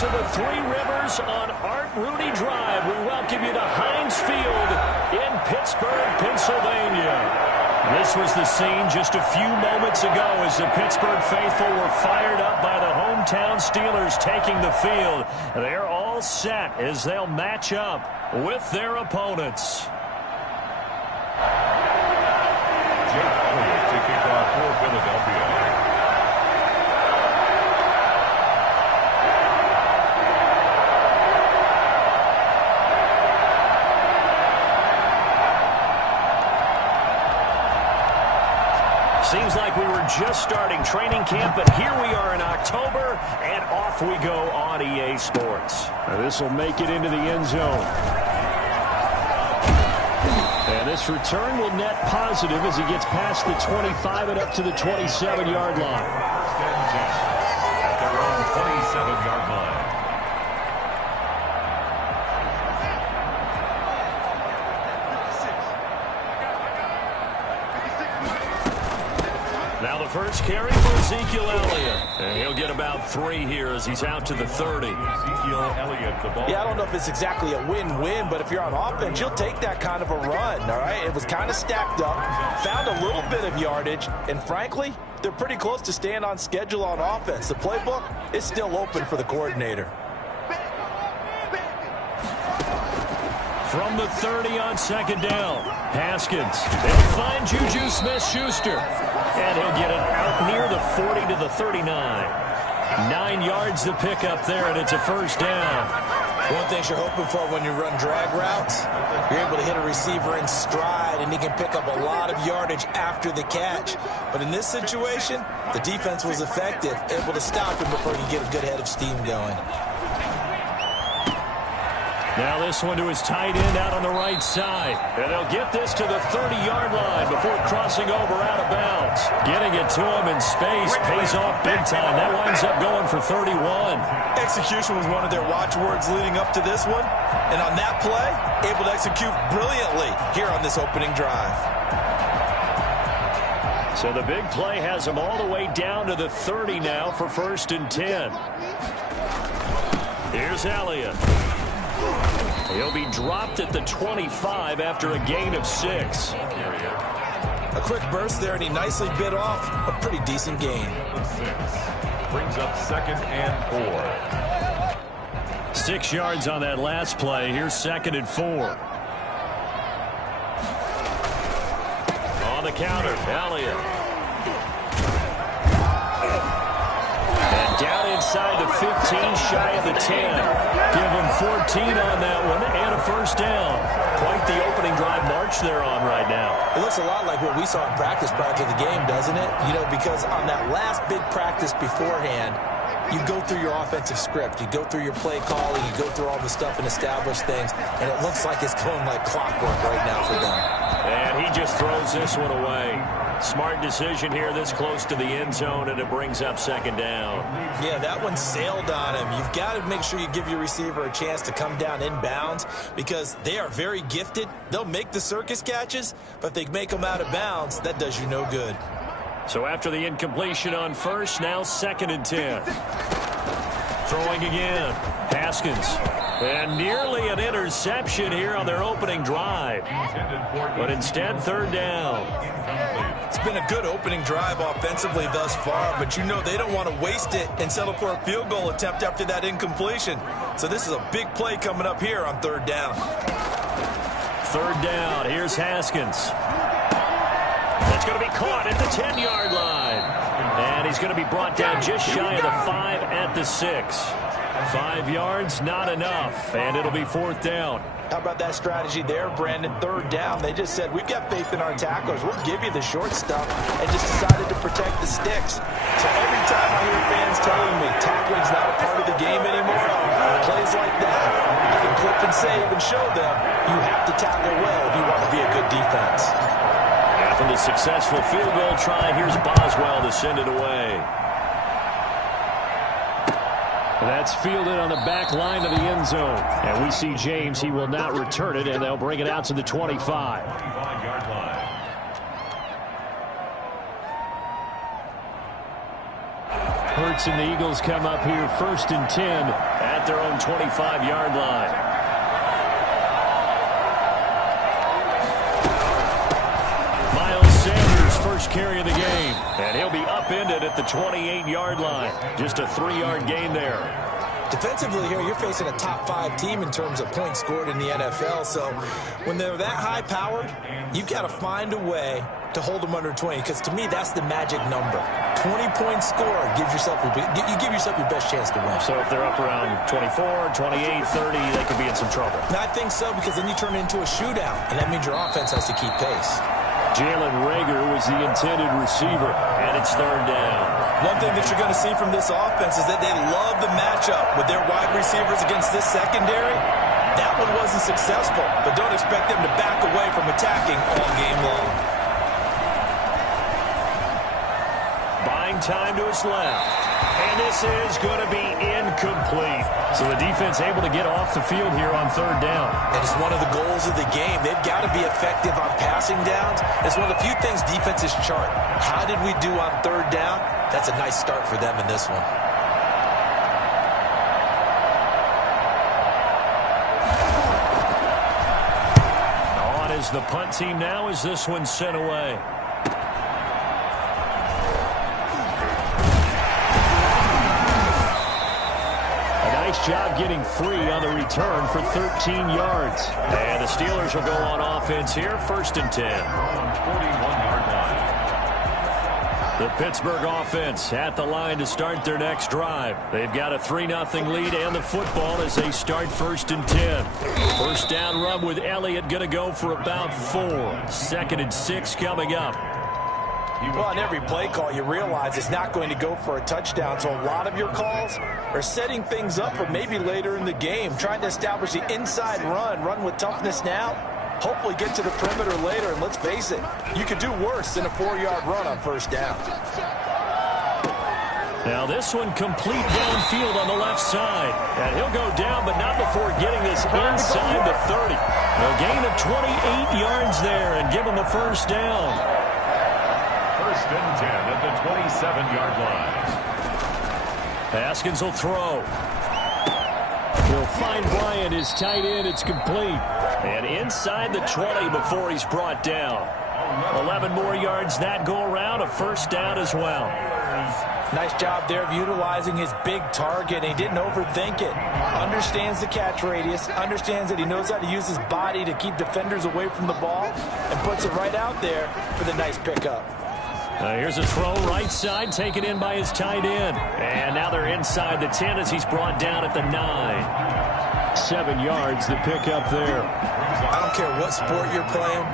to the Three Rivers on Art Rooney Drive. We welcome you to Heinz Field in Pittsburgh, Pennsylvania. This was the scene just a few moments ago as the Pittsburgh faithful were fired up by the hometown Steelers taking the field. They're all set as they'll match up with their opponents. Jah'Meal to kick off for Philadelphia. Seems like we were just starting training camp, but here we are in October, and off we go on EA Sports. This will make it into the end zone. And this return will net positive as he gets past the 25 and up to the 27-yard line. At their own 27-yard line. Now the first carry for Ezekiel Elliott. And he'll get about 3 here as he's out to the 30. Ezekiel Elliott, the ball. Yeah, I don't know if it's exactly a win-win, but if you're on offense, you'll take that kind of a run, all right? It was kind of stacked up, found a little bit of yardage, and frankly, they're pretty close to staying on schedule on offense. The playbook is still open for the coordinator. From the 30 on second down, Haskins. They'll find Juju Smith-Schuster. And he'll get it out near the 40 to the 39. 9 yards to pick up there, and it's a first down. One thing you're hoping for when you run drag routes, you're able to hit a receiver in stride, and he can pick up a lot of yardage after the catch. But in this situation, the defense was effective, able to stop him before he get a good head of steam going. Now this one to his tight end out on the right side. And they'll get this to the 30-yard line before crossing over out of bounds. Getting it to him in space pays off big time. That winds up going for 31. Execution was one of their watchwords leading up to this one. And on that play, able to execute brilliantly here on this opening drive. So the big play has him all the way down to the 30 now for 1st and 10. Here's Elliott. He'll be dropped at the 25 after a gain of 6. A quick burst there, and he nicely bit off a pretty decent gain. 6 brings up 2nd and 4. 6 yards on that last play. Here's 2nd and 4. On the counter, Elliott. And down inside the 15, shy of the 10. Give him 14 on that one and a first down. Quite the opening drive march they're on right now. It looks a lot like what we saw in practice prior to the game, doesn't it? You know, because on that last big practice beforehand, you go through your offensive script. You go through your play calling. You go through all the stuff and establish things. And it looks like it's going like clockwork right now for them. And he just throws this one away. Smart decision here this close to the end zone, and it brings up 2nd down. Yeah, that one sailed on him. You've got to make sure you give your receiver a chance to come down inbounds because they are very gifted. They'll make the circus catches, but if they make them out of bounds, that does you no good. So after the incompletion on first, now 2nd and 10. Throwing again. Haskins. And nearly an interception here on their opening drive. But instead, 3rd down. It's been a good opening drive offensively thus far, but you know they don't want to waste it and settle for a field goal attempt after that incompletion. So this is a big play coming up here on 3rd down. 3rd down. Here's Haskins. That's going to be caught at the 10-yard line. And he's going to be brought down just shy of the 5 at the 6. 5 yards, not enough, and it'll be 4th down. How about that strategy there, Brandon? 3rd down. They just said, we've got faith in our tacklers. We'll give you the short stuff, and just decided to protect the sticks. So every time I hear fans telling me tackling's not a part of the game anymore, plays like that, I can clip and save and show them you have to tackle well if you want to be a good defense. After the successful field goal try, here's Boswell to send it away. That's fielded on the back line of the end zone. And we see James. He will not return it, and they'll bring it out to the 25. 25-yard line. Hurts and the Eagles come up here 1st and 10 at their own 25-yard line. Miles Sanders, first carry of the game, and he'll be upended at the 28-yard line. Just a 3-yard gain there. Defensively here, you're facing a top-5 team in terms of points scored in the NFL. So when they're that high-powered, you've got to find a way to hold them under 20, because to me, that's the magic number. 20 points scored gives yourself you give yourself your best chance to win. So if they're up around 24, 28, 30, they could be in some trouble. And I think so, because then you turn it into a shootout, and that means your offense has to keep pace. Jalen Reagor was the intended receiver, and it's 3rd down. One thing that you're going to see from this offense is that they love the matchup with their wide receivers against this secondary. That one wasn't successful, but don't expect them to back away from attacking all game long. Buying time to his left, and this is going to be incomplete. So the defense able to get off the field here on 3rd down. And it's one of the goals of the game. They've got to be effective on passing downs. It's one of the few things defenses chart. How did we do on 3rd down? That's a nice start for them in this one. On is the punt team now as this one's sent away. Nice job getting free on the return for 13 yards. And the Steelers will go on offense here, 1st and 10. 41-yard line. The Pittsburgh offense at the line to start their next drive. They've got a 3-0 lead and the football as they start 1st and 10. First down run with Elliott going to go for about 4. 2nd and 6 coming up. Well, on every play call, you realize it's not going to go for a touchdown. So a lot of your calls are setting things up for maybe later in the game, trying to establish the inside run with toughness now, hopefully get to the perimeter later. And let's face it, you could do worse than a 4-yard run on 1st down. Now this one complete downfield on the left side. And he'll go down, but not before getting this inside the 30. A gain of 28 yards there and give him the 1st down. 1st and 10 at the 27-yard line. Haskins will throw. He'll find Bryant, his tight end. It's complete. And inside the 20 before he's brought down. 11 more yards that go around. A 1st down as well. Nice job there of utilizing his big target. He didn't overthink it. Understands the catch radius. Understands that he knows how to use his body to keep defenders away from the ball. And puts it right out there for the nice pickup. Here's a throw right side, taken in by his tight end. And now they're inside the 10 as he's brought down at the 9. 7 yards, the pickup there. I don't care what sport you're playing.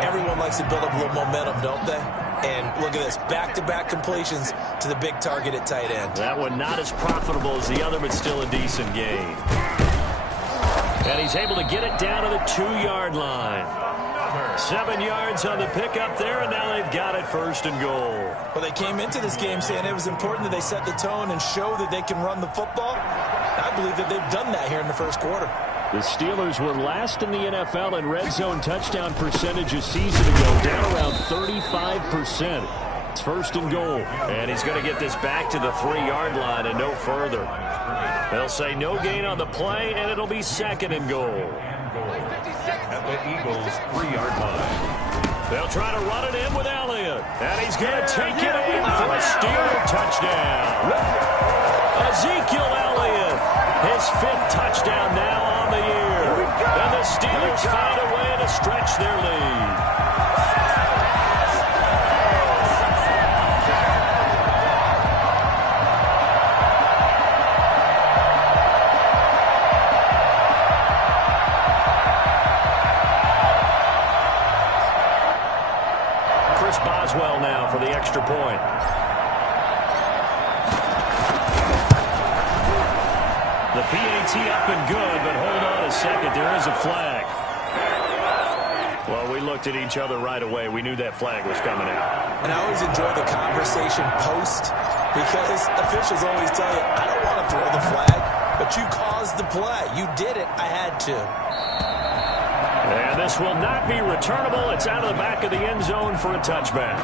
Everyone likes to build up a little momentum, don't they? And look at this, back-to-back completions to the big target at tight end. That one not as profitable as the other, but still a decent gain. And he's able to get it down to the 2-yard line. 7 yards on the pickup there, and now they've got it 1st and goal. Well, they came into this game saying it was important that they set the tone and show that they can run the football. I believe that they've done that here in the 1st quarter. The Steelers were last in the NFL in red zone touchdown percentage a season ago, down around 35%. It's 1st and goal, and he's going to get this back to the 3-yard line and no further. They'll say no gain on the play, and it'll be 2nd and goal. At the Eagles' 3-yard line. They'll try to run it in with Elliott, and he's going to take it in for a Steeler touchdown. Ezekiel Elliott, his 5th touchdown now on the year. And the Steelers find a way to stretch their lead. Boswell now for the extra point. The PAT up and good, but hold on a second. There is a flag. Well, we looked at each other right away. We knew that flag was coming out. And I always enjoy the conversation post, because officials always tell you, I don't want to throw the flag, but you caused the play. You did it. I had to. And this will not be returnable. It's out of the back of the end zone for a touchback.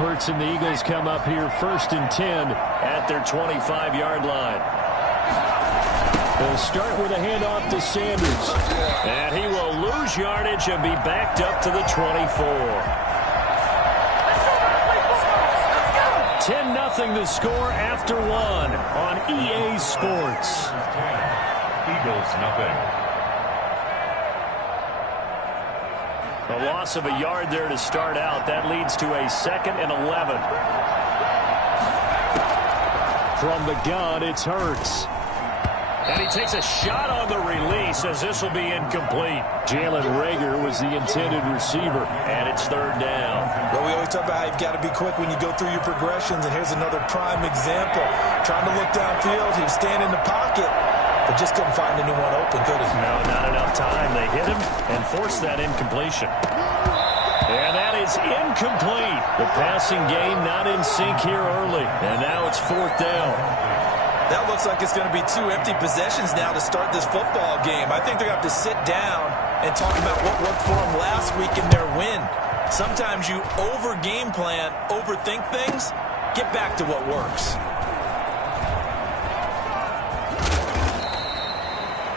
Hurts and the Eagles come up here 1st and 10 at their 25-yard line. They'll start with a handoff to Sanders. And he will lose yardage and be backed up to the 24. 10-0 the score after 1 on EA Sports. Eagles, nothing. A loss of a yard there to start out. That leads to a 2nd and 11. From the gun, it's Hurts. And he takes a shot on the release as this will be incomplete. Jalen Reagor was the intended receiver, and it's 3rd down. Well, we always talk about how you've got to be quick when you go through your progressions, and here's another prime example. Trying to look downfield, he was standing in the pocket, but just couldn't find anyone open, could he? No, not enough time. They hit him and forced that incompletion. And that is incomplete. The passing game not in sync here early, and now it's 4th down. That looks like it's going to be 2 empty possessions now to start this football game. I think they're going to have to sit down and talk about what worked for them last week in their win. Sometimes you over-game plan, overthink things. Get back to what works.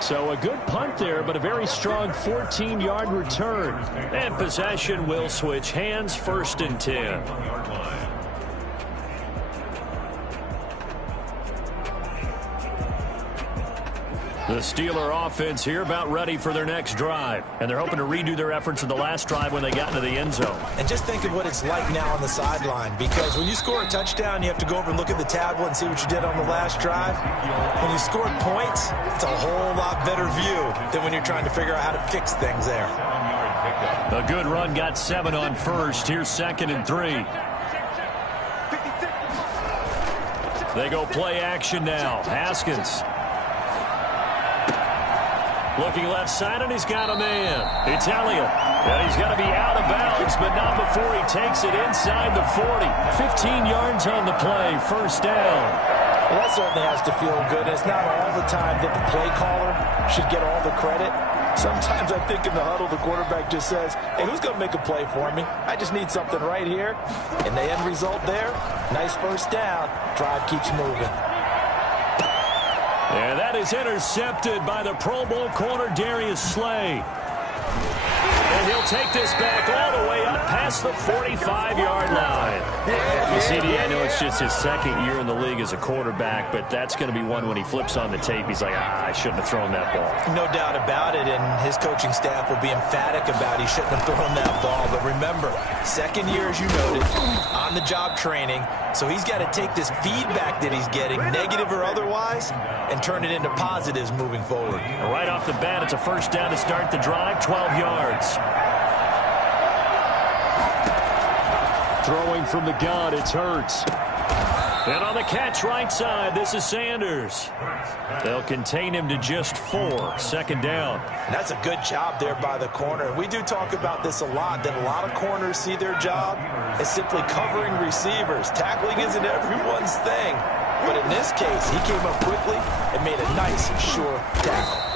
So a good punt there, but a very strong 14-yard return. And possession will switch hands, 1st and 10. The Steeler offense here about ready for their next drive. And they're hoping to redo their efforts in the last drive when they got into the end zone. And just think of what it's like now on the sideline. Because when you score a touchdown, you have to go over and look at the tablet and see what you did on the last drive. When you scored points, it's a whole lot better view than when you're trying to figure out how to fix things there. A good run got 7 on 1st. Here's 2nd and 3. They go play action now. Haskins. Looking left side, and he's got a man. It's Elliott. And he's going to be out of bounds, but not before he takes it inside the 40. 15 yards on the play, 1st down. Well, that certainly has to feel good. It's not all the time that the play caller should get all the credit. Sometimes I think in the huddle, the quarterback just says, hey, who's going to make a play for me? I just need something right here. And the end result there, nice 1st down. Drive keeps moving. And that is intercepted by the Pro Bowl corner, Darius Slay. And he'll take this back all the way up past the 45-yard line. You see, I know it's just his 2nd year in the league as a quarterback, but that's going to be one when he flips on the tape. He's like, I shouldn't have thrown that ball. No doubt about it, and his coaching staff will be emphatic about he shouldn't have thrown that ball. But remember, 2nd year, as you noted, on-the-job training, so he's got to take this feedback that he's getting, negative or otherwise, and turn it into positives moving forward. Right off the bat, it's a 1st down to start the drive, 12 yards. Throwing from the gun, it's Hurts. And on the catch right side, this is Sanders. They'll contain him to just 4, 2nd down. And that's a good job there by the corner. We do talk about this a lot, that a lot of corners see their job as simply covering receivers. Tackling isn't everyone's thing. But in this case, he came up quickly and made a nice, sure tackle.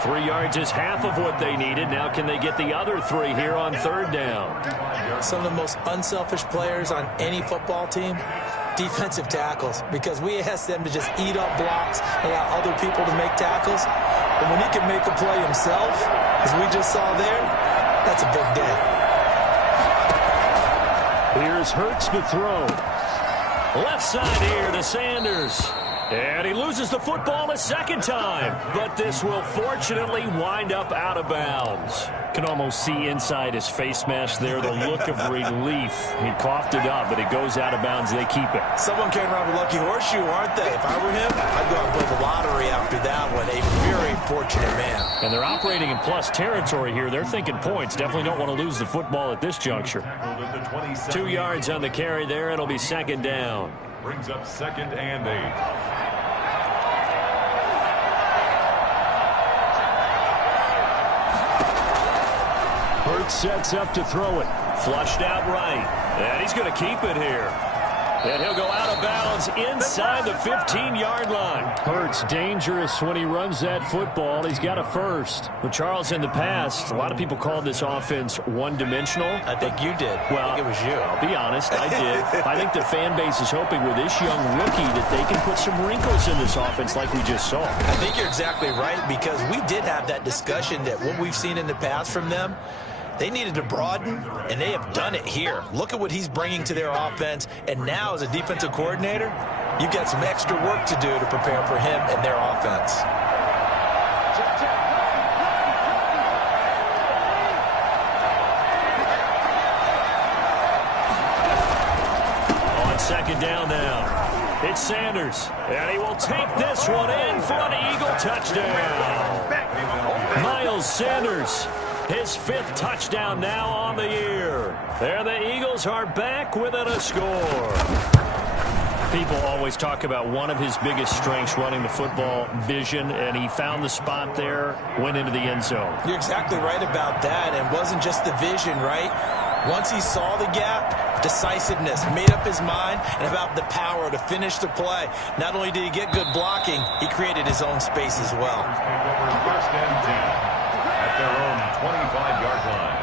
3 yards is half of what they needed. Now can they get the other 3 here on 3rd down? Some of the most unselfish players on any football team, defensive tackles, because we ask them to just eat up blocks, allow other people to make tackles. But when he can make a play himself, as we just saw there, that's a big day. Here's Hurts to throw. Left side here to Sanders. And he loses the football a 2nd time. But this will fortunately wind up out of bounds. Can almost see inside his face mask there the look of relief. He coughed it up, but it goes out of bounds. They keep it. Someone came around with lucky horseshoe, aren't they? If I were him, I'd go out and play the lottery after that one. A very fortunate man. And they're operating in plus territory here. They're thinking points. Definitely don't want to lose the football at this juncture. 2 yards on the carry there. It'll be 2nd down. Brings up 2nd and 8. Hurts sets up to throw it. Flushed out right. And he's going to keep it here. And he'll go out of bounds inside the 15-yard line. Hurts dangerous when he runs that football. He's got a first. Well, Charles, in the past, a lot of people called this offense one-dimensional. I think you did. Well, I think it was you. I'll be honest, I did. I think the fan base is hoping with this young rookie that they can put some wrinkles in this offense like we just saw. I think you're exactly right, because we did have that discussion that what we've seen in the past from them, they needed to broaden, and they have done it here. Look at what he's bringing to their offense, and now as a defensive coordinator, you've got some extra work to do to prepare for him and their offense. On second down now, it's Sanders, and he will take this one in for an Eagle touchdown. Miles Sanders, his 5th touchdown now on the year. There the Eagles are back within a score. People always talk about one of his biggest strengths running the football, vision, and he found the spot there, went into the end zone. You're exactly right about that, and it wasn't just the vision, right? Once he saw the gap, decisiveness, made up his mind, and about the power to finish the play. Not only did he get good blocking, he created his own space as well. First and 10 at their own 25-yard line.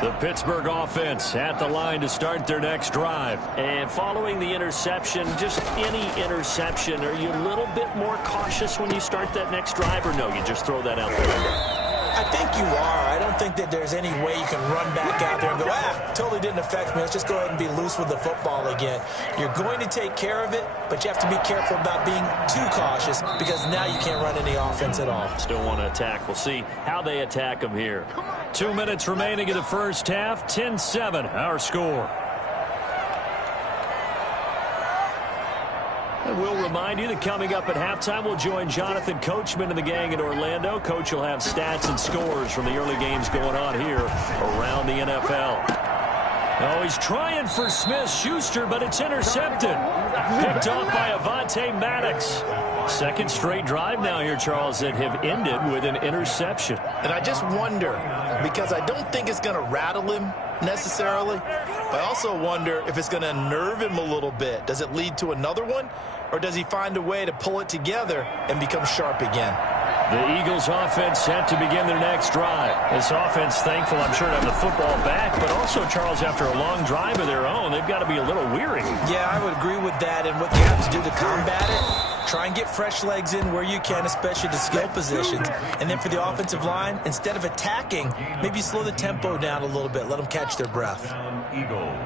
The Pittsburgh offense at the line to start their next drive. And following the interception, just any interception, are you a little bit more cautious when you start that next drive, or no, you just throw that out the window? I think you are. I don't think that there's any way you can run back out there and go, totally didn't affect me. Let's just go ahead and be loose with the football again. You're going to take care of it, but you have to be careful about being too cautious, because now you can't run any offense at all. Still want to attack. We'll see how they attack them here. 2 minutes remaining in the first half. 10-7, our score. And we'll remind you that coming up at halftime, we'll join Jonathan Coachman and the gang in Orlando. Coach will have stats and scores from the early games going on here around the NFL. Oh, he's trying for Smith-Schuster, but it's intercepted. Picked off by Avonte Maddox. Second straight drive now here, Charles, that have ended with an interception. And I just wonder, because I don't think it's going to rattle him necessarily, but I also wonder if it's going to unnerve him a little bit. Does it lead to another one, or does he find a way to pull it together and become sharp again? The Eagles offense set to begin their next drive. This offense thankful, I'm sure, to have the football back, but also, Charles, after a long drive of their own, they've got to be a little weary. Yeah, I would agree with that, and what you have to do to combat it, try and get fresh legs in where you can, especially to skill positions. And then for the offensive line, instead of attacking, maybe slow the tempo down a little bit, let them catch their breath. Eagles.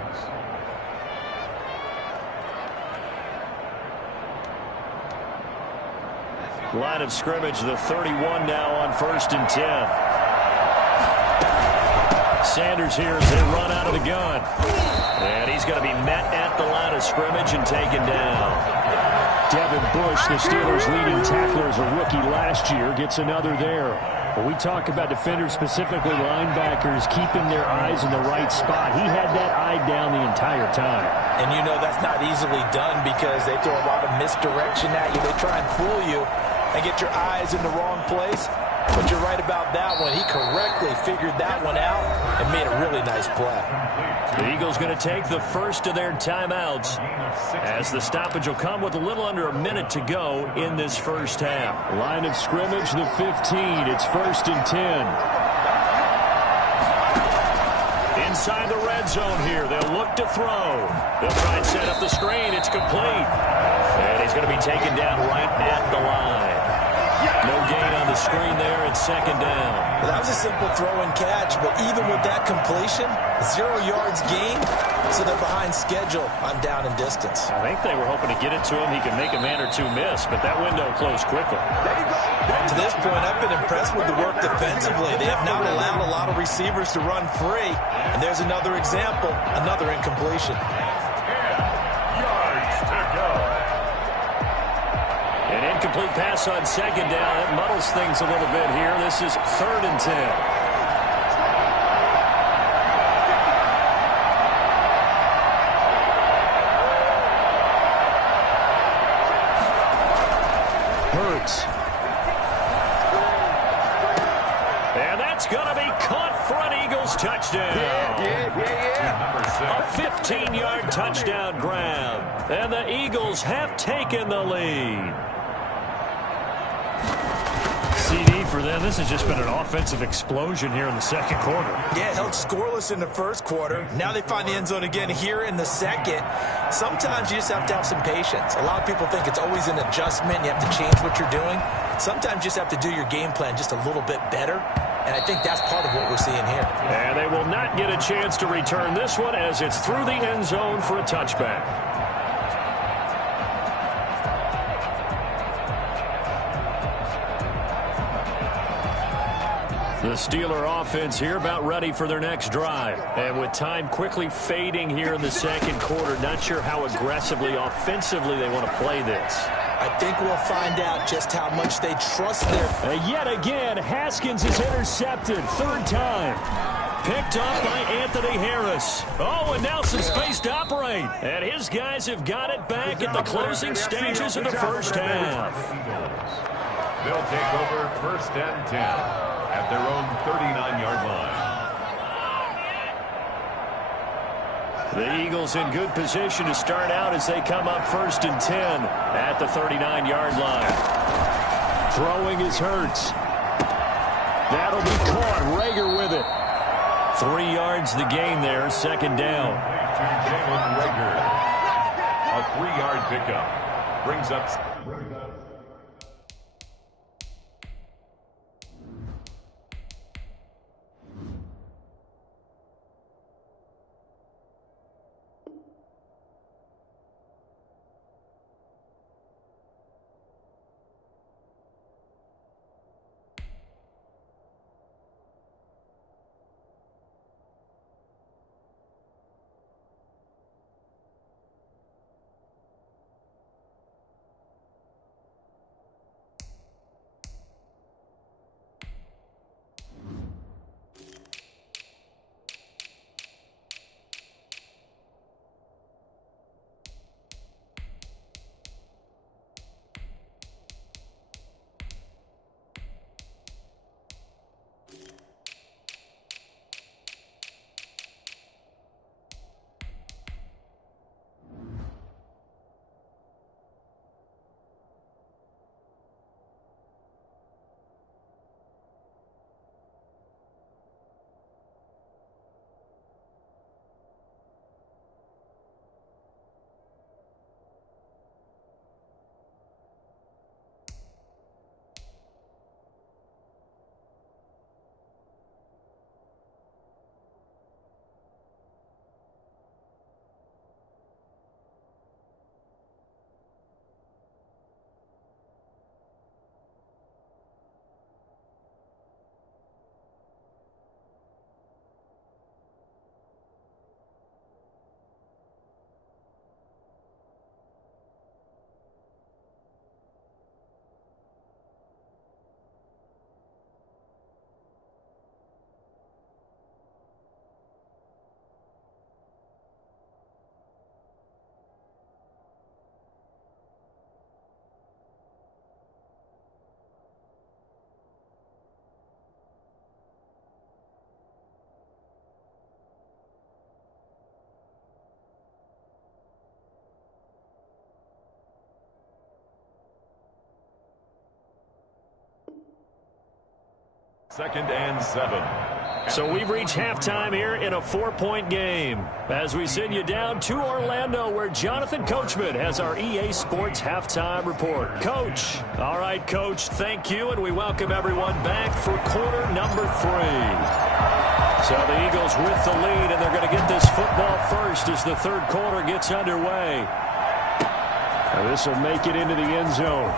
Line of scrimmage, the 31 now on 1st and 10. Sanders here as they run out of the gun. And he's going to be met at the line of scrimmage and taken down. Devin Bush, the Steelers' leading tackler as a rookie last year, gets another there. When we talk about defenders, specifically linebackers, keeping their eyes in the right spot, he had that eye down the entire time. And you know that's not easily done, because they throw a lot of misdirection at you. They try and fool you and get your eyes in the wrong place. But you're right about that one. He correctly figured that one out and made a really nice play. The Eagles going to take the first of their timeouts, as the stoppage will come with a little under a minute to go in this first half. Line of scrimmage, the 15. It's 1st and 10. Inside the red zone here. They'll look to throw. They'll try and set up the screen. It's complete. And he's going to be taken down right at the line. No gain on the screen there, and 2nd down. Well, that was a simple throw and catch, but even with that completion, 0 yards gained, so they're behind schedule on down and distance. I think they were hoping to get it to him. He could make a man or two miss, but that window closed quickly. To this point, I've been impressed with the work defensively. They have not allowed a lot of receivers to run free, and there's another example, another incompletion. 10 yards to go. An incomplete pass on 2nd down. That muddles things a little bit here. This is 3rd and 10. Hurts. And that's going to be caught Eagles touchdown. A 15-yard touchdown grab. And the Eagles have taken the lead. CD for them. This has just been an offensive explosion here in the second quarter. Yeah, held scoreless in the first quarter. Now they find the end zone again here in the second. Sometimes you just have to have some patience. A lot of people think it's always an adjustment. You have to change what you're doing. Sometimes you just have to do your game plan just a little bit better. And I think that's part of what we're seeing here. And they will not get a chance to return this one as it's through the end zone for a touchback. The Steeler offense here about ready for their next drive. And with time quickly fading here in the second quarter, not sure how aggressively, offensively they want to play this. I think we'll find out just how much they trust their... Yet again, Haskins is intercepted. Third time. Picked up by Anthony Harris. Oh, and now some space to operate. And his guys have got it back at the closing stages of the first half. They'll take over first and 10. At their own 39-yard line. The Eagles in good position to start out as they come up first and 10 at the 39-yard line. Throwing is Hurts. That'll be caught. Rager with it. 3 yards the gain there, second down. To Jalen Rager. A 3-yard pickup. Brings up... Second and 7. So we've reached halftime here in a 4-point game. As we send you down to Orlando, where Jonathan Coachman has our EA Sports halftime report. Coach. All right, Coach, thank you, and we welcome everyone back for quarter number 3. So the Eagles with the lead, and they're going to get this football first as the third quarter gets underway. Now this will make it into the end zone.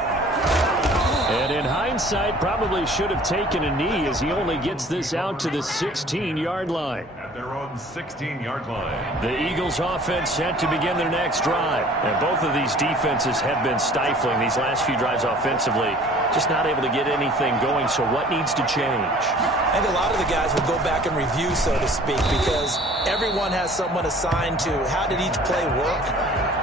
And in hindsight, probably should have taken a knee as he only gets this out to the 16-yard line. At their own 16-yard line. The Eagles offense set to begin their next drive. And both of these defenses have been stifling these last few drives offensively. Just not able to get anything going, so what needs to change? I think a lot of the guys will go back and review, so to speak, because everyone has someone assigned to how did each play work.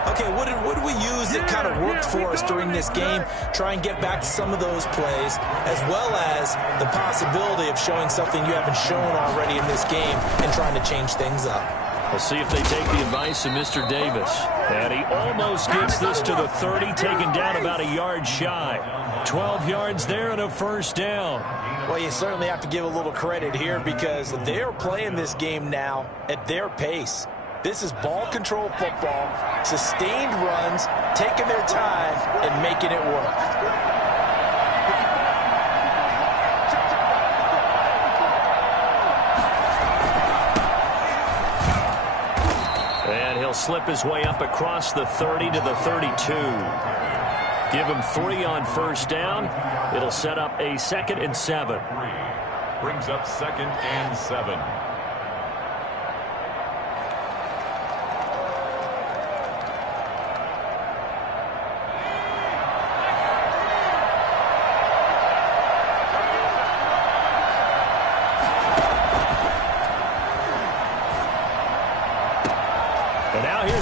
Okay, what did we use things that kind of worked for us during this game, try and get back to some of those plays, as well as the possibility of showing something you haven't shown already in this game and trying to change things up. We'll see if they take the advice of Mr. Davis. And he almost gets this to the 30, taken down about a yard shy. 12 yards there and a first down. Well, you certainly have to give a little credit here because they're playing this game now at their pace. This is ball control football, sustained runs, taking their time and making it work. Slip his way up across the 30 to the 32. Give him 3 on first down. It'll set up a 2nd and 7. Brings up 2nd and 7.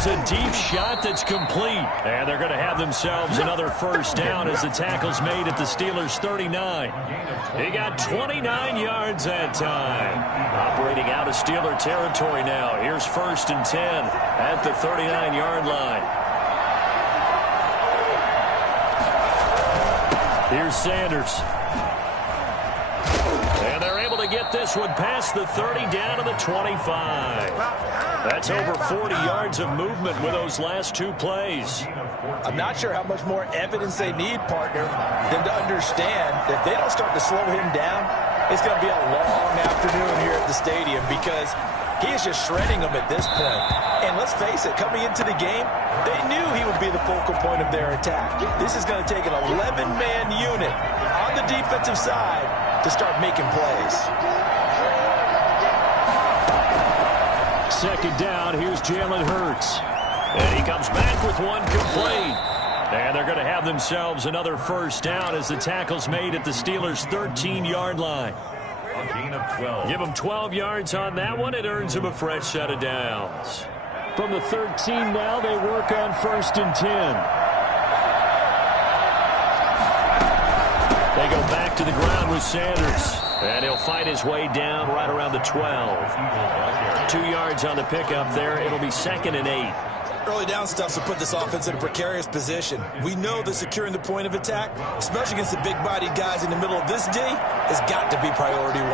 A deep shot that's complete. And they're going to have themselves another first down as the tackle's made at the Steelers' 39. He got 29 yards that time. Operating out of Steeler territory now. Here's 1st and 10 at the 39-yard line. Here's Sanders. And they're able to get this one past the 30 down to the 25. That's over 40 yards of movement with those last 2 plays. I'm not sure how much more evidence they need, partner, than to understand that if they don't start to slow him down, it's going to be a long afternoon here at the stadium because he is just shredding them at this point. And let's face it, coming into the game, they knew he would be the focal point of their attack. This is going to take an 11-man unit on the defensive side to start making plays. 2nd down, here's Jalen Hurts. And he comes back with one complete. And they're going to have themselves another first down as the tackle's made at the Steelers' 13-yard line. A gain of 12. Give them 12 yards on that one. It earns them a fresh set of downs. From the 13 now, they work on 1st and 10. They go back to the ground with Sanders. And he'll fight his way down right around the 12. 2 yards on the pickup there. It'll be 2nd and 8. Early down stuff to put this offense in a precarious position. We know that securing the point of attack, especially against the big-bodied guys in the middle of this D, has got to be priority 1.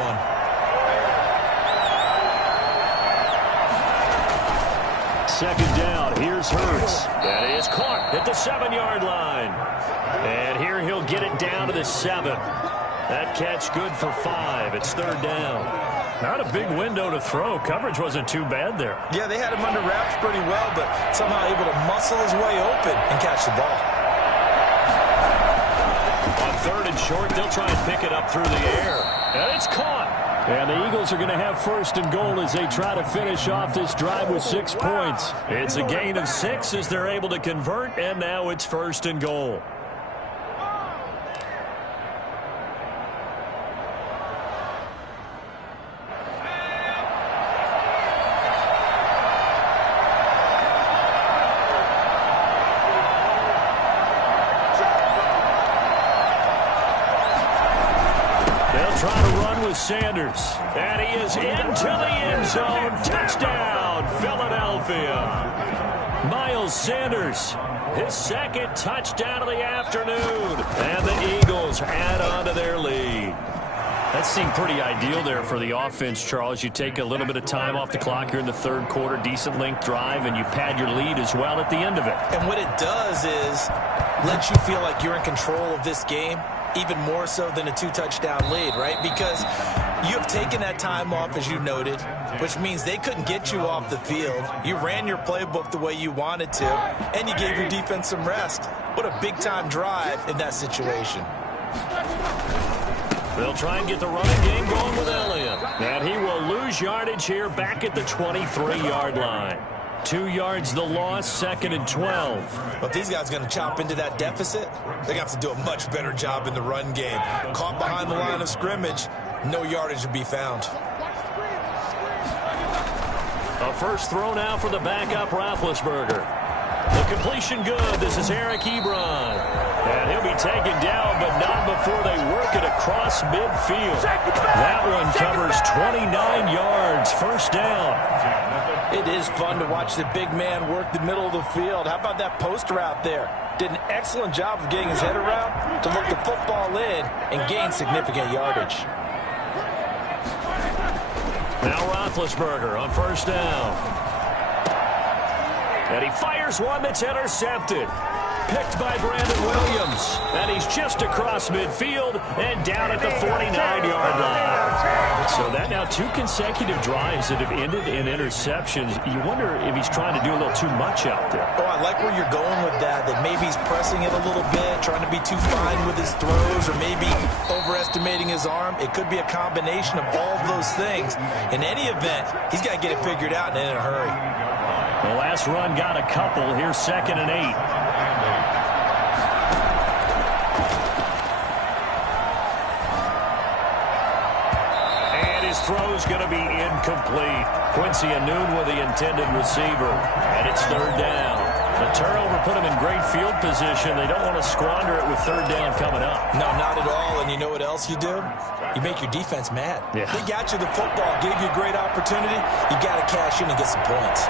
Second down. Here's Hurts. That is caught at the 7-yard line. And here he'll get it down to the 7. That catch good for 5. It's 3rd down. Not a big window to throw. Coverage wasn't too bad there. Yeah, they had him under wraps pretty well, but somehow able to muscle his way open and catch the ball. On 3rd and short, they'll try and pick it up through the air. And it's caught. And the Eagles are going to have 1st and goal as they try to finish off this drive with 6 points. It's a gain of 6 as they're able to convert, and now it's 1st and goal. Sanders, and he is into the end zone. Touchdown, Philadelphia. Miles Sanders, his 2nd touchdown of the afternoon, and the Eagles add on to their lead. That seemed pretty ideal there for the offense, Charles. You take a little bit of time off the clock here in the 3rd quarter, decent length drive, and you pad your lead as well at the end of it. And what it does is let you feel like you're in control of this game, even more so than a 2-touchdown lead, right? Because you have taken that time off, as you noted, which means they couldn't get you off the field. You ran your playbook the way you wanted to, and you gave your defense some rest. What a big-time drive in that situation. They'll try and get the running game going with Elliott. And he will lose yardage here back at the 23-yard line. 2 yards the loss, 2nd and 12. But these guys are going to chop into that deficit. They're going to have to do a much better job in the run game. Caught behind the line of scrimmage, no yardage to be found. A first throw now for the backup Roethlisberger. The completion good. This is Eric Ebron. And he'll be taken down, but not before they work it across midfield. That one covers 29 yards. First down. It is fun to watch the big man work the middle of the field. How about that post route there? Did an excellent job of getting his head around to look the football in and gain significant yardage. Now Roethlisberger on first down. And he fires one that's intercepted. Picked by Brandon Williams. And he's just across midfield and down at the 49-yard line. So that now 2 consecutive drives that have ended in interceptions. You wonder if he's trying to do a little too much out there. Oh, I like where you're going with that maybe he's pressing it a little bit, trying to be too fine with his throws, or maybe overestimating his arm. It could be a combination of all of those things. In any event, he's got to get it figured out and in a hurry. The last run got a couple. Here's 2nd and 8. Throw's going to be incomplete. Quincy Anunwa, the intended receiver. And it's 3rd down. The turnover put them in great field position. They don't want to squander it with 3rd down coming up. No, not at all. And you know what else you do? You make your defense mad. Yeah. They got you the football, gave you a great opportunity. You got to cash in and get some points.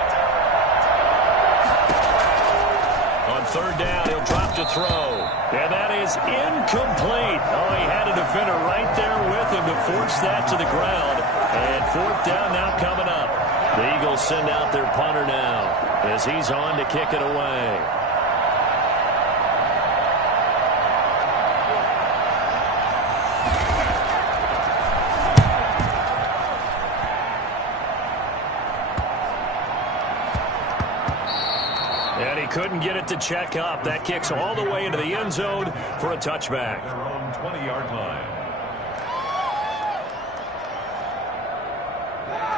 On 3rd down, he'll drop to throw. And that is incomplete. Oh, he had a defender right there with him to force that to the ground. And 4th down now coming up. The Eagles send out their punter now as he's on to kick it away. And he couldn't get it to check up. That kicks all the way into the end zone for a touchback. Their own 20-yard line.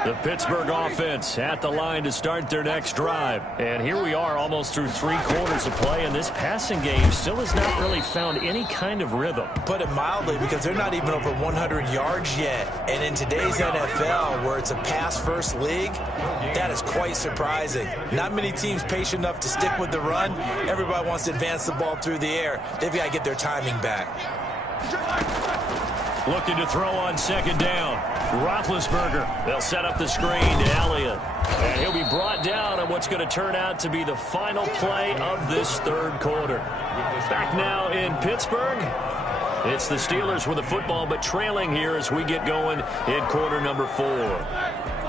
The Pittsburgh offense at the line to start their next drive. And here we are almost through 3 quarters of play, and this passing game still has not really found any kind of rhythm. Put it mildly, because they're not even over 100 yards yet. And in today's NFL, where it's a pass-first league, that is quite surprising. Not many teams patient enough to stick with the run. Everybody wants to advance the ball through the air. They've got to get their timing back. Looking to throw on 2nd down. Roethlisberger. They'll set up the screen to Elliott. And he'll be brought down on what's going to turn out to be the final play of this 3rd quarter. Back now in Pittsburgh. It's the Steelers with the football, but trailing here as we get going in quarter number 4.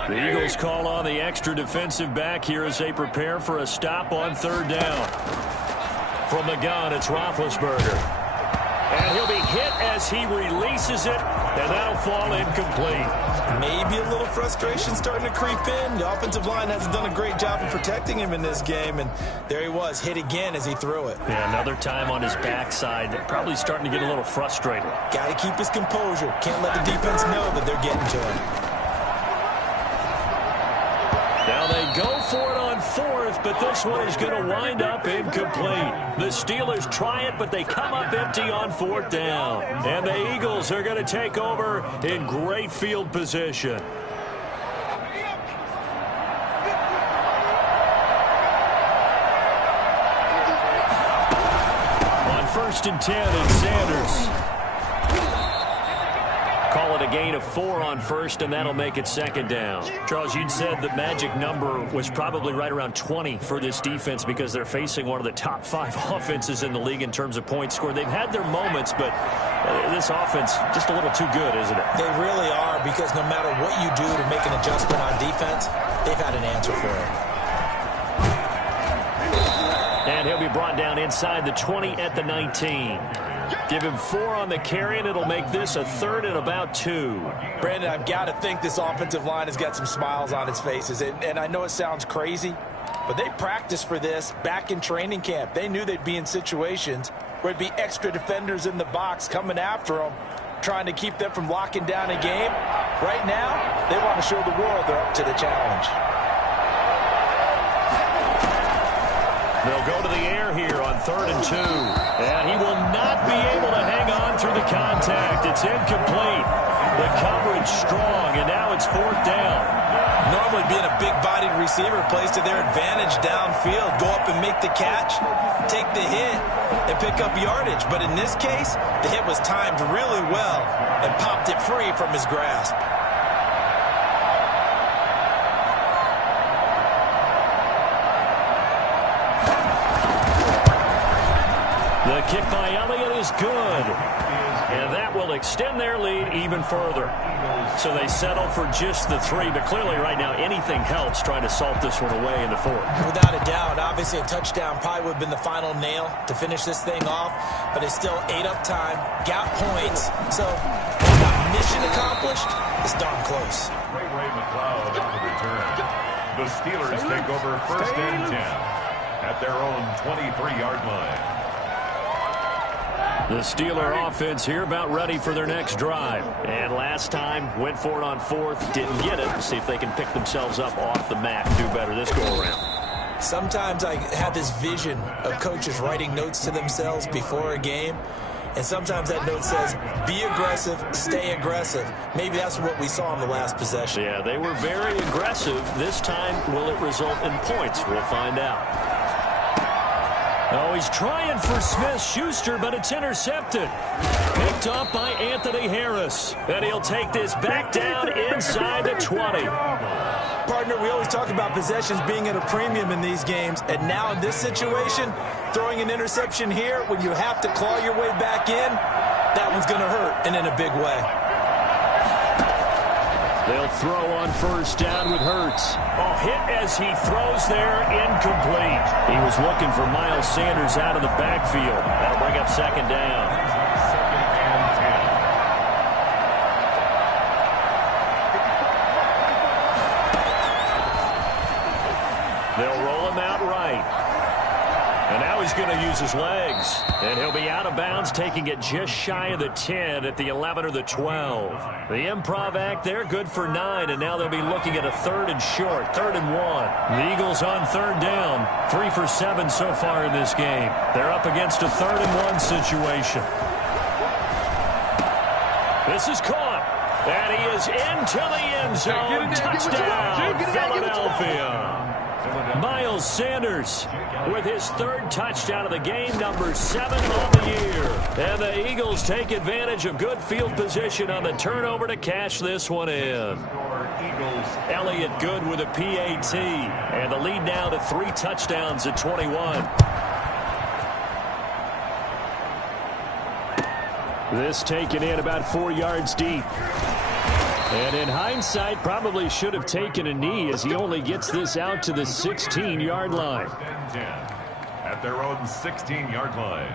The Eagles call on the extra defensive back here as they prepare for a stop on 3rd down. From the gun, it's Roethlisberger. And he'll be hit as he releases it, and that'll fall incomplete. Maybe a little frustration starting to creep in. The offensive line hasn't done a great job of protecting him in this game, and there he was, hit again as he threw it. Yeah, another time on his backside. Probably starting to get a little frustrated. Got to keep his composure. Can't let the defense know that they're getting to him. Now they go for it on 4th, but this one is going to wind up incomplete. The Steelers try it, but they come up empty on 4th down. And the Eagles are going to take over in great field position. On 1st and 10, it's Sanders. Call it a gain of 4 on 1st, and that'll make it 2nd down. Charles, you'd said the magic number was probably right around 20 for this defense because they're facing one of the top 5 offenses in the league in terms of points scored. They've had their moments, but this offense just a little too good, isn't it? They really are, because no matter what you do to make an adjustment on defense, they've had an answer for it. And he'll be brought down inside the 20 at the 19. Give him 4 on the carry, and it'll make this a 3rd and about 2. Brandon, I've got to think this offensive line has got some smiles on its faces. And I know it sounds crazy, but they practiced for this back in training camp. They knew they'd be in situations where it'd be extra defenders in the box coming after them, trying to keep them from locking down a game. Right now, they want to show the world they're up to the challenge. They'll go to the air here on 3rd and 2. And he will not be able to hang on through the contact. It's incomplete. The coverage strong, and now it's 4th down. Normally being a big-bodied receiver plays to their advantage downfield. Go up and make the catch, take the hit, and pick up yardage. But in this case, the hit was timed really well and popped it free from his grasp. The kick by Elliott is good. And that will extend their lead even further. So they settle for just the 3, but clearly right now anything helps trying to salt this one away in the 4th. Without a doubt, obviously a touchdown probably would have been the final nail to finish this thing off, but it's still ate up time, got points, so mission accomplished, it's darn close. Ray McLeod on the return. The Steelers take over 1st and 10 at their own 23-yard line. The Steeler offense here about ready for their next drive. And last time, went for it on 4th, didn't get it. See if they can pick themselves up off the mat and do better this go-around. Sometimes I have this vision of coaches writing notes to themselves before a game. And sometimes that note says, be aggressive, stay aggressive. Maybe that's what we saw in the last possession. Yeah, they were very aggressive. This time, will it result in points? We'll find out. Oh, he's trying for Smith-Schuster, but it's intercepted. Picked up by Anthony Harris. And he'll take this back down inside the 20. Partner, we always talk about possessions being at a premium in these games. And now in this situation, throwing an interception here when you have to claw your way back in, that one's going to hurt, and in a big way. They'll throw on 1st down with Hurts. Oh, hit as he throws there, incomplete. He was looking for Miles Sanders out of the backfield. That'll bring up 2nd down. 2nd and 10. They'll roll him out right. And now he's going to use his legs. And he'll be out of bounds, taking it just shy of the 10 at the 11 or the 12. The improv act there, good for 9. And now they'll be looking at a 3rd and short, 3rd and 1. The Eagles on 3rd down, 3 for 7 so far in this game. They're up against a 3rd and 1 situation. This is caught. And he is into the end zone. Touchdown, Philadelphia. Miles Sanders with his 3rd touchdown of the game, number 7 on the year. And the Eagles take advantage of good field position on the turnover to cash this one in. Elliott good with a PAT. And the lead now to 3 touchdowns at 21. This taken in about 4 yards deep. And in hindsight, probably should have taken a knee as he only gets this out to the 16-yard line. At their own 16-yard line.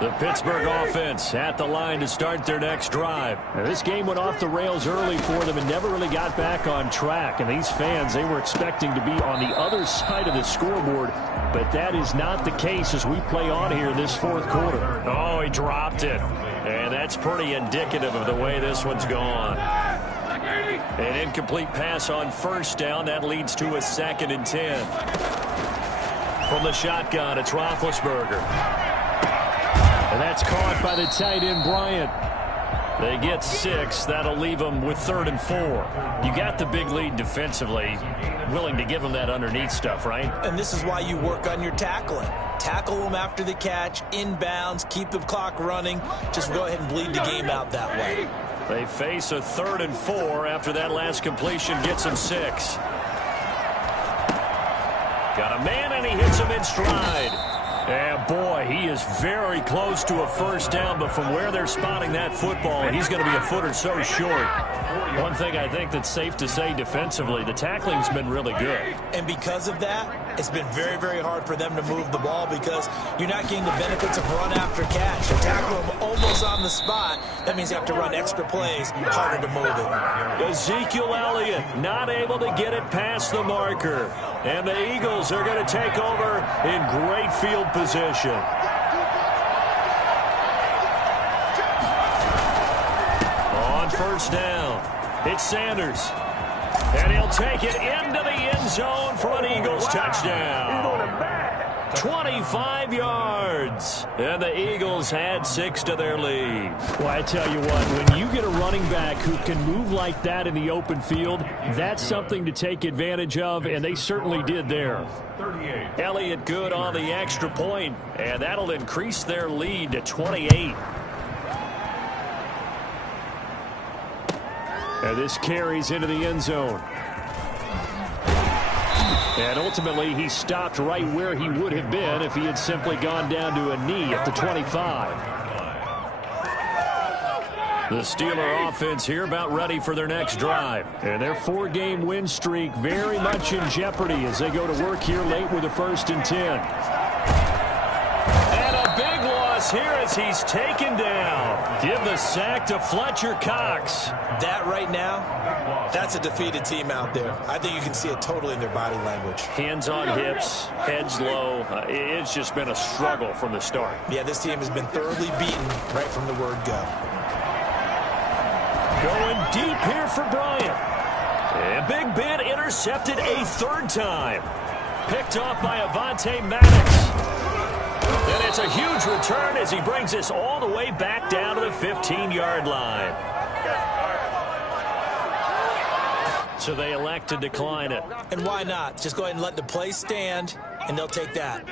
The Pittsburgh offense at the line to start their next drive. Now, this game went off the rails early for them and never really got back on track. And these fans, they were expecting to be on the other side of the scoreboard. But that is not the case as we play on here in this 4th quarter. Oh, he dropped it. And that's pretty indicative of the way this one's gone. An incomplete pass on 1st down. That leads to a 2nd and 10. From the shotgun, it's Roethlisberger. And that's caught by the tight end, Bryant. They get 6. That'll leave them with 3rd and 4. You got the big lead defensively. Willing to give them that underneath stuff, right? And this is why you work on your tackling. Tackle them after the catch, inbounds, keep the clock running. Just go ahead and bleed the game out that way. They face a 3rd and 4 after that last completion gets them 6. Got a man, and he hits him in stride. And boy, he is very close to a 1st down, but from where they're spotting that football, he's going to be a foot or so short. One thing I think that's safe to say defensively, the tackling's been really good. And because of that, it's been very, very hard for them to move the ball because you're not getting the benefits of run after catch. You tackle them almost on the spot. That means you have to run extra plays, harder to move it. Ezekiel Elliott not able to get it past the marker. And the Eagles are going to take over in great field position. On 1st down, it's Sanders. And he'll take it into the end zone for an Eagles touchdown. 25 yards. And the Eagles had 6 to their lead. Well, I tell you what, when you get a running back who can move like that in the open field, that's something to take advantage of, and they certainly did there. 38. Elliott good on the extra point, and that'll increase their lead to 28. And this carries into the end zone. And ultimately, he stopped right where he would have been if he had simply gone down to a knee at the 25. The Steeler offense here about ready for their next drive. And their 4-game win streak very much in jeopardy as they go to work here late with a 1st and 10. And a big loss here as he's taken down. Give the sack to Fletcher Cox. That right now, that's a defeated team out there. I think you can see it totally in their body language. Hands on hips, heads low. It's just been a struggle from the start. Yeah, this team has been thoroughly beaten right from the word go. Going deep here for Bryant. And Big Ben intercepted a 3rd time. Picked off by Avonte Maddox. And it's a huge return as he brings us all the way back down to the 15-yard line. So they elect to decline it. And why not? Just go ahead and let the play stand, and they'll take that.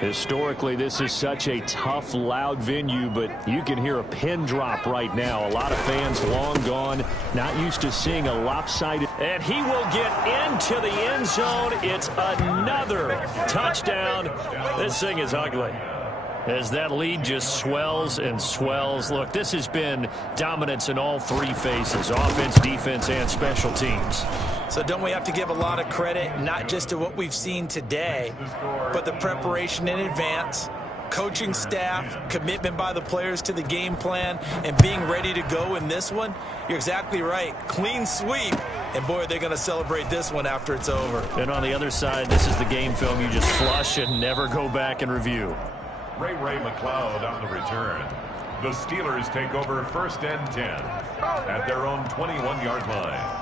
Historically, this is such a tough, loud venue, but you can hear a pin drop right now. A lot of fans long gone, not used to seeing a lopsided. And he will get into the end zone. It's another touchdown. This thing is ugly as that lead just swells and swells. Look, this has been dominance in all 3 phases, offense, defense, and special teams. So don't we have to give a lot of credit, not just to what we've seen today, but the preparation in advance, coaching staff, commitment by the players to the game plan, and being ready to go in this one? You're exactly right. Clean sweep. And, boy, are they going to celebrate this one after it's over. And on the other side, this is the game film you just flush and never go back and review. Ray McLeod on the return. The Steelers take over 1st and 10 at their own 21-yard line.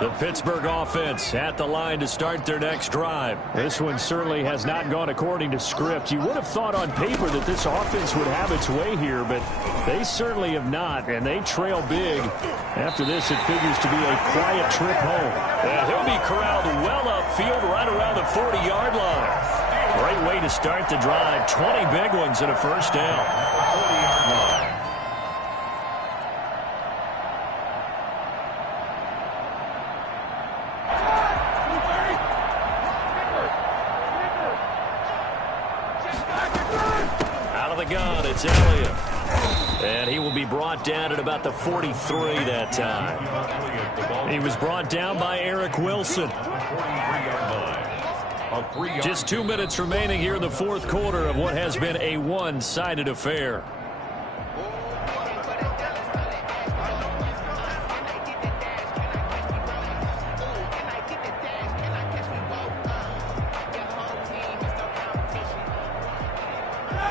The Pittsburgh offense at the line to start their next drive. This one certainly has not gone according to script. You would have thought on paper that this offense would have its way here, but they certainly have not, and they trail big. After this, it figures to be a quiet trip home. And he'll be corralled well upfield right around the 40-yard line. Great way to start the drive. 20 big ones and a 1st down. 40-yard line. It's Elliott. And he will be brought down at about the 43 that time. He was brought down by Eric Wilson. Just 2 minutes remaining here in the 4th quarter of what has been a one-sided affair.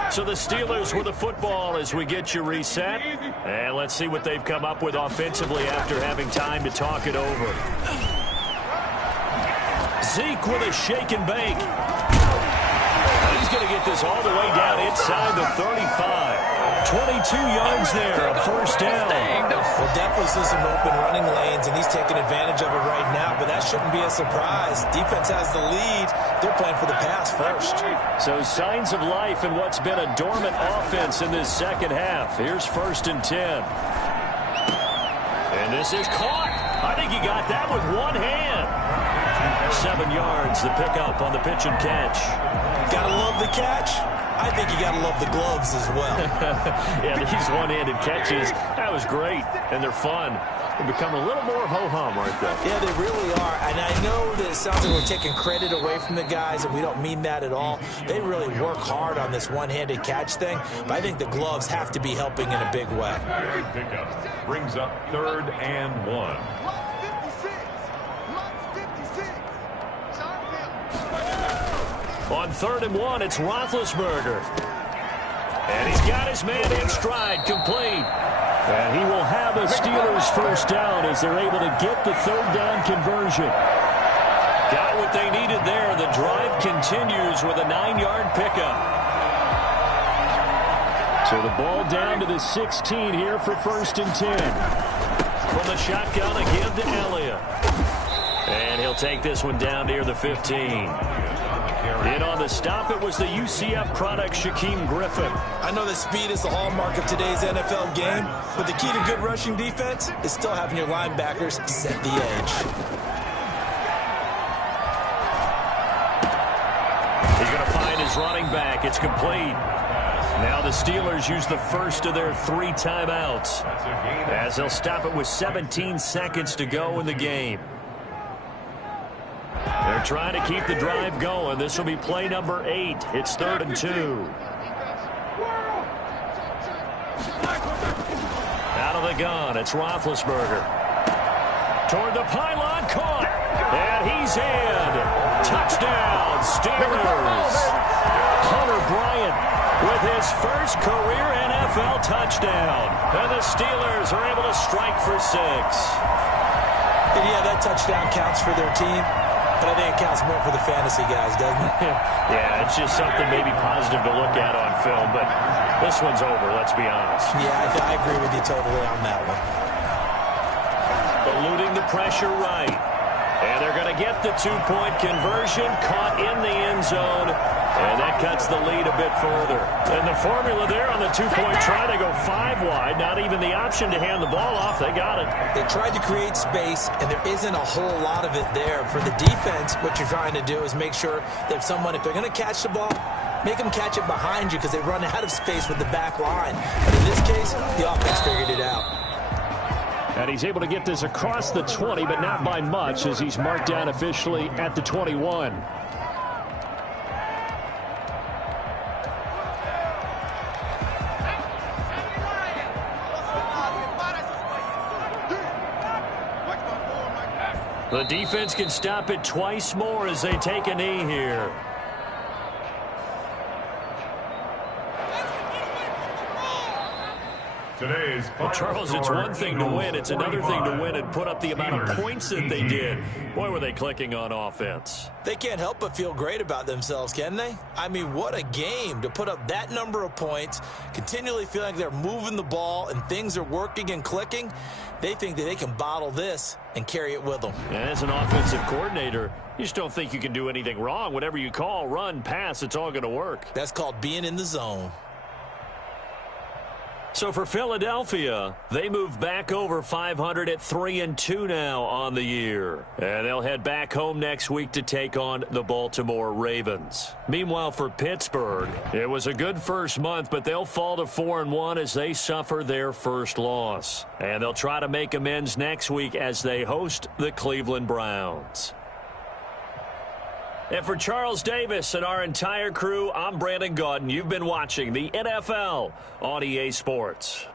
So the Steelers with the football as we get you reset. And let's see what they've come up with offensively after having time to talk it over. Zeke with a shake and bake. He's going to get this all the way down inside the 35. 22 yards there, a 1st down. We'll definitely see some open running lanes, and he's taking advantage of it right now, but that shouldn't be a surprise. Defense has the lead. They're playing for the pass first. So signs of life in what's been a dormant offense in this 2nd half. Here's 1st and 10. And this is caught. I think he got that with one hand. 7 yards, the pickup on the pitch and catch. Gotta love the catch. I think you gotta love the gloves as well. Yeah, these one-handed catches, that was great, and they're fun. They become a little more ho-hum, aren't they? Yeah, they really are. And I know that it sounds like we're taking credit away from the guys, and we don't mean that at all. They really work hard on this one-handed catch thing, but I think the gloves have to be helping in a big way. Pickup brings up 3rd and 1. On 3rd and 1, it's Roethlisberger. And he's got his man in stride, complete. And he will have a Steelers first down as they're able to get the 3rd down conversion. Got what they needed there. The drive continues with a 9-yard pickup. So the ball down to the 16 here for 1st and 10. From the shotgun, a give to Elliott. And he'll take this one down near the 15. In on the stop, it was the UCF product, Shaquem Griffin. I know that speed is the hallmark of today's NFL game, but the key to good rushing defense is still having your linebackers set the edge. He's going to find his running back. It's complete. Now the Steelers use the first of their 3 timeouts, as they'll stop it with 17 seconds to go in the game. They're trying to keep the drive going. This will be play number 8. It's 3rd and 2. Out of the gun, it's Roethlisberger. Toward the pylon, caught. And he's in. Touchdown, Steelers. Hunter Bryant with his first career NFL touchdown. And the Steelers are able to strike for 6. And yeah, that touchdown counts for their team. But I think it counts more for the fantasy guys, doesn't it? Yeah, it's just something maybe positive to look at on film, but this one's over, let's be honest. Yeah, I agree with you totally on that one. Eluding the pressure right. And they're going to get the 2-point conversion, caught in the end zone, and that cuts the lead a bit further. And the formula there on the 2-point try, they go 5 wide, not even the option to hand the ball off. They got it. They tried to create space, and there isn't a whole lot of it there. For the defense, what you're trying to do is make sure that if they're going to catch the ball, make them catch it behind you because they run out of space with the back line. But in this case, the offense figured it out. And he's able to get this across the 20, but not by much, as he's marked down officially at the 21. The defense can stop it twice more as they take a knee here. Well, Charles, it's one thing to win. It's another thing to win and put up the amount of points that they did. Boy, were they clicking on offense. They can't help but feel great about themselves, can they? I mean, what a game to put up that number of points, continually feel like they're moving the ball and things are working and clicking. They think that they can bottle this and carry it with them. And as an offensive coordinator, you just don't think you can do anything wrong. Whatever you call, run, pass, it's all going to work. That's called being in the zone. So for Philadelphia, they move back over 500 at 3-2 now on the year. And they'll head back home next week to take on the Baltimore Ravens. Meanwhile, for Pittsburgh, it was a good first month, but they'll fall to 4-1 as they suffer their first loss. And they'll try to make amends next week as they host the Cleveland Browns. And for Charles Davis and our entire crew, I'm Brandon Gaudin. You've been watching the NFL on EA Sports.